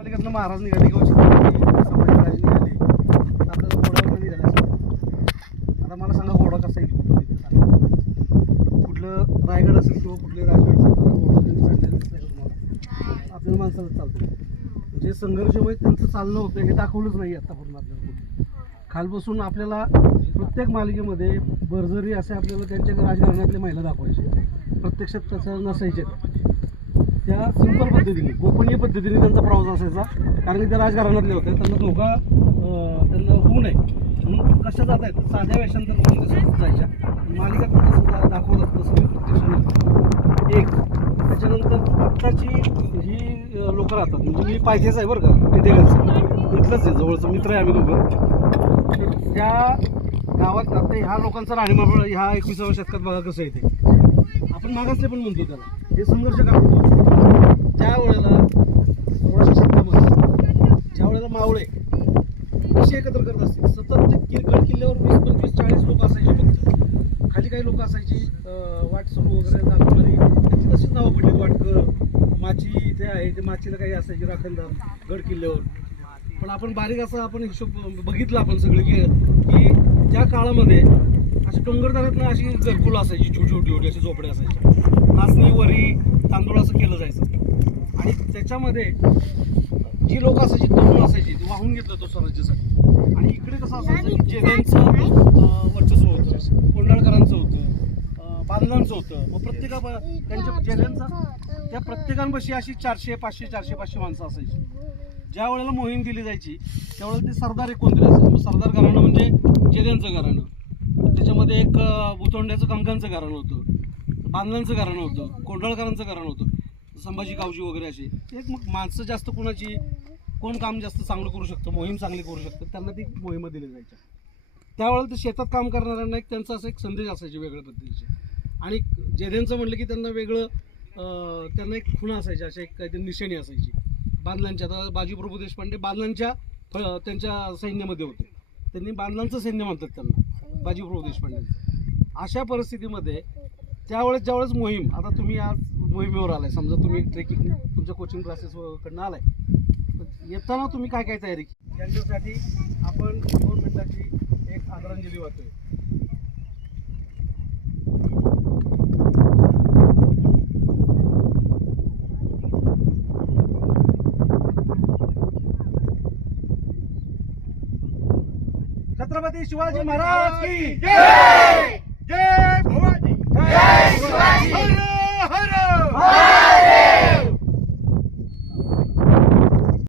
पालिकेतनं महाराज निघाले किंवा संभाजीराजे निघाले आपल्याला घोड्यावर निघाले असं. आता मला सांगा घोडा कसा येईल कुठून इथे सांगा. कुठलं रायगड असेल किंवा कुठले राजगडचं घोडा तुम्ही चढलेलं दिसतंय का तुम्हाला? आपल्याला माणसाला चालतं जे संघर्षमय त्यांचं चाललं होतं हे दाखवलंच नाही आतापर्यंत आपल्याला कुठे. खाल बसून आपल्याला प्रत्येक मालिकेमध्ये बर्जरी असे आपल्याला त्यांच्या राजकारणातले महिला दाखवायचे, प्रत्यक्षात तसं नसायचे. त्या सिंपल पद्धतीने गोपनीय पद्धतीने त्यांचा प्रवास असायचा, कारण की ते राजकारणातले होते, त्यांना धोका त्यांना होऊ नये म्हणून कशा जात आहेत साध्या वेषांतर करून ते जायच्या. मालिकात तसं दाखवलं तसं मी प्रत्यक्ष एक. त्याच्यानंतर आत्ताची ही लोकं राहतात, म्हणजे मी पाहिजेच आहे बरं का, टिटेगरचं इथलंच आहे, जवळचं मित्र आहे आम्ही दोघं. त्या गावात आता ह्या लोकांचं राहणीमान ह्या 21व्या शतकात बघा कसं येते. आपण मागासले पण म्हणतो त्याला, हे संघर्ष काढतो. त्यावेळेला 1600 शतकामध्ये ज्या वेळेला मावळे कसे एकत्र करत असतील, सतत ते गड किल्ल्यावर 20, 25, 40 लोक असायचे. फक्त खाली काही लोक असायची वाटसरू वगैरे दाखवणारी, त्याची तशीच नावं पडली. वाटकर माची इथे आहे, ते माचीला काही असायची राखणदार गड किल्ल्यावर. पण आपण बारीक असा आपण हिशोब बघितला आपण सगळे की त्या काळामध्ये अशी टोंगरदारातनं अशी घरकुलं असायची, छोटी छोटी अशी झोपड्या असायची. नाचणी वरी तांदूळ असं केलं जायचं. आणि त्याच्यामध्ये जी लोक असायची तरुण असायची ती वाहून घेतलं तो स्वराज्यासाठी. आणि इकडे कसं असायचं, जेव्यांचं वर्चस्व होतं, कोंडाळकरांचं होतं, बांधलांचं होतं. मग त्यांच्या जेव्यांचा त्या प्रत्येकांपाशी अशी 400, 500, 400, 500 माणसं असायची. ज्या वेळेला मोहीम दिली जायची त्यावेळेला ते सरदार एक कोणतरी असायचे. मग सरदार घराणं म्हणजे जेद्यांचं घराणं, त्याच्यामध्ये एक बुतोंड्याचं कंकांचं घराणं होतं, बांधलांचं घराणं होतं, कोंडाळकरांचं घराणं होतं, संभाजी गावजी वगैरे असे. एक मग माणसं जास्त कोणाची कोण काम जास्त चांगलं करू शकतं, मोहीम चांगली करू शकतं, त्यांना ती मोहिमा दिली जायच्या. त्यावेळेला ते शेतात काम करणाऱ्यांना एक त्यांचा असं एक संदेश असायचे वेगळ्या पद्धतीचे. आणि जेद्यांचं म्हटलं की त्यांना वेगळं त्यांना एक खुणा असायच्या, अशा एक काहीतरी निशाणी असायची. बांधलांच्या, आता बाजीप्रभू देशपांडे बांधलांच्या त्यांच्या सैन्यामध्ये होते, त्यांनी बांधलांचं सैन्य म्हणतात त्यांना, बाजीप्रभू देशपांड्यांचं. अशा परिस्थितीमध्ये त्यावेळेस ज्यावेळेस मोहीम, आता तुम्ही आज मोहिमेवर आलाय, समजा तुम्ही ट्रेकिंग तुमच्या कोचिंग क्लासेसकडनं आलाय, येताना तुम्ही काय काय तयारी केली त्यांच्यासाठी आपण 2 मिनिटाची एक आदरांजली वाहतोय. छत्रपती शिवाजी महाराज की जय. जय भवानी. जय शिवाजी. हर हर